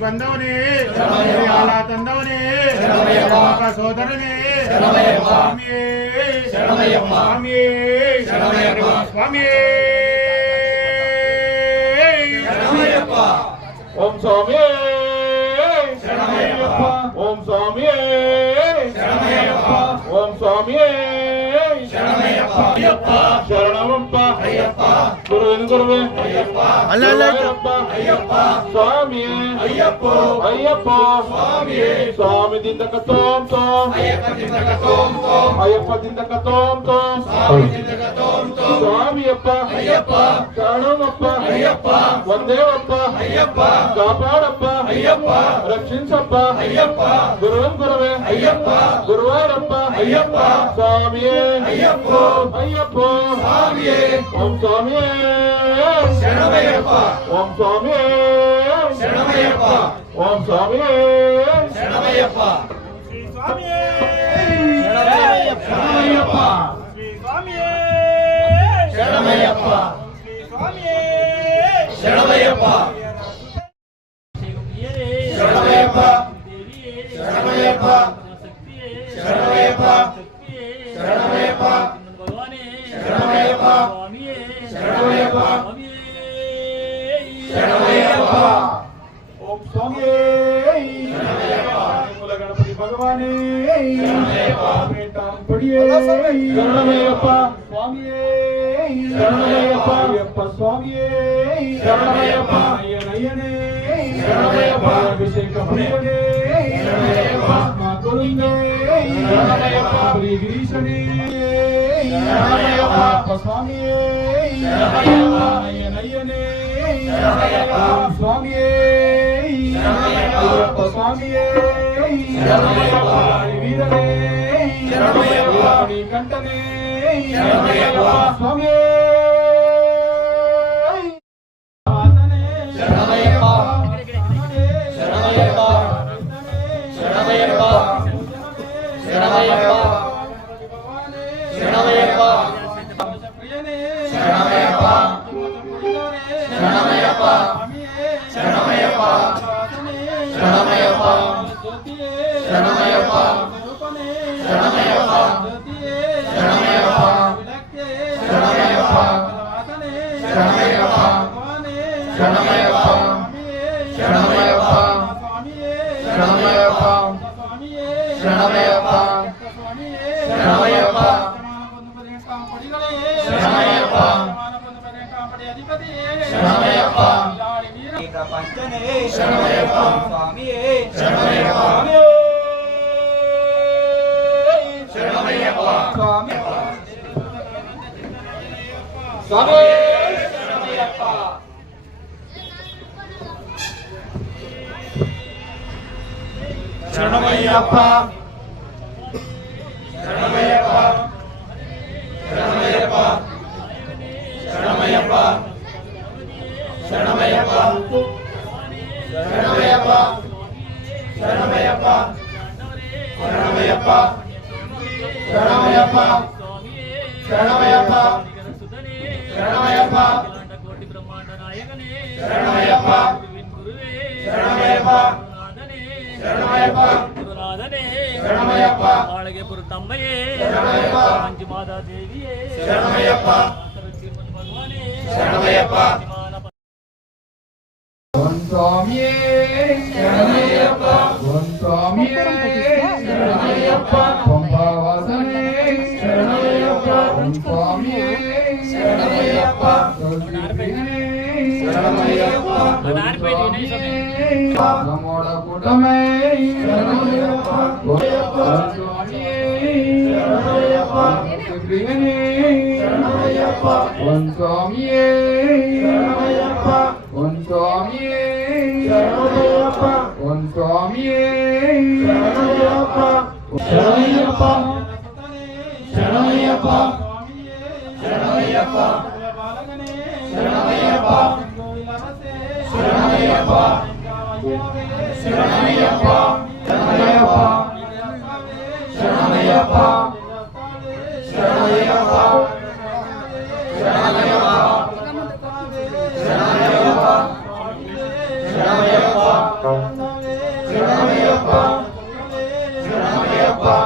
ಬಂದವನೇ ಆಲ ತಂದವನೇ ಸೋದರನೇ ಸ್ವಾಮಿಯೇ ಸ್ವಾಮಿಯೇ ಸ್ವಾಮಿಯೇ ಓಂ ಸ್ವಾಮಿಯೇ ಓಂ ಸ್ವಾಮಿಯೇ ಓಂ ಸ್ವಾಮಿಯೇ ಶರಣಮಪ್ಪ ಗುರುವಿನ ಗುರುವೇ ಅಲ್ಲಪ್ಪ ಸ್ವಾಮಿಯೇ ಅಯ್ಯಪ್ಪ ಸ್ವಾಮಿ ದಿಂದಕ ತೋಂ ತೋಂ ಅಯ್ಯಪ್ಪ ದಿಂದಕ ತೋಂ ತೋಂ ಸ್ವಾಮಿಯಪ್ಪ ಶರಣಮಪ್ಪ ವಂದೇವಪ್ಪ ಕಾಪಾಡಪ್ಪ ರಕ್ಷಿಸಪ್ಪ ಗುರುವಿನ ಗುರುವೇ ಗುರುವಾರಪ್ಪ ಸ್ವಾಮಿಯೇ ಅಯ್ಯಪ್ಪ ಸ್ವಾಮಿಯೇ ಓಂ ಸ್ವಾಮಿಯೇ ಶರಣಮಯ್ಯಪ್ಪ ಓಂ ಸ್ವಾಮಿಯೇ ಶರಣಮಯ್ಯಪ್ಪ ಓಂ ಸ್ವಾಮಿಯೇ ಶರಣಮಯ್ಯಪ್ಪ ಶ್ರೀ ಸ್ವಾಮಿಯೇ ಶರಣಮಯ್ಯಪ್ಪ ಶ್ರೀ ಸ್ವಾಮಿಯೇ ಶರಣಮಯ್ಯಪ್ಪ ಶ್ರೀ ಸ್ವಾಮಿಯೇ ಶರಣಮಯ್ಯಪ್ಪ ಶರಣಮಯ್ಯಪ್ಪ ಶರಣಮಯ್ಯಪ್ಪ ಶರಣಮಯ್ಯಪ್ಪ ಶರಣಮಯ್ಯಪ್ಪ ಭಗವಾನೇ ಶರಣಮಯ್ಯಪ್ಪ ಶರಣಮಯ್ಯಪ್ಪ ಶರಣಮಯ್ಯಪ್ಪ ಓಂ ಸ್ವಾಮಿಯೇ ಮೂಲ ಗಣಪತಿ ಭಗವಾನೇ ಪಡಿಯೇ ಶರಣಮಯ್ಯಪ್ಪ ಸ್ವಾಮಿಯೇ ಶರಣಮಯ್ಯಪ್ಪ ಅಯ್ಯಪ್ಪ ಸ್ವಾಮಿಯೇ ಶರಣಮಯ್ಯಪ್ಪ ಅಯ್ಯನಯ್ಯನೇ ಶರಣಮಯ್ಯಪ್ಪ ಅಭಿಷೇಕ ಪ್ರಿಯನೇ ಶರಣಮಯ್ಯಪ್ಪ ಮಾತುಂದೇ ಶರಣಮಯ್ಯಪ್ಪ ಗಿರೀಶನೇ ಶರಣಮಯ್ಯಪ್ಪ ಸ್ವಾಮಿಯೇ ಶರಣಮಯ್ಯಪ್ಪ ಅಯ್ಯನಯ್ಯನೇ ಶರಣಮಯ್ಯಪ್ಪ ಸ್ವಾಮಿಯೇ ಅಯ್ಯಪ್ಪ ಸ್ವಾಮಿಯೇ ಶರಣಮಯ್ಯಪ್ಪ ವೀರನೇ ಶರಣಮಯ್ಯಪ್ಪ ಕಂಠನೇ ಶರಣಮಯ್ಯಪ್ಪ ಸ್ವಾಮಿಯೇ ஓம் சுவாமியே சரணமையப்பா ஓம் சுவாமியே சரணமையப்பா பம்பாவாசனே சரணமையப்பா ஓம் சுவாமியே சரணமையப்பா சரணமையப்பா நம்மோட கூட்டமே சரணமையப்பா ஓம் சுவாமியே சரணமையப்பா சுக்ரீவனே சரணமையப்பா ஓம் சுவாமியே சரணமையப்பா ஓம் சுவாமியே சரணமையப்பா ஓம் சுவாமியே சரணமையப்பா சரணமையப்பா சரணமையப்பா சரணமையப்பா சரணமையப்பா சரணமையப்பா சரணமையப்பா சரணமையப்பா சரணமையப்பா சரணமையப்பா சரணமையப்பா சரணமையப்பா சரணமையப்பா சரணமையப்பா சரணமையப்பா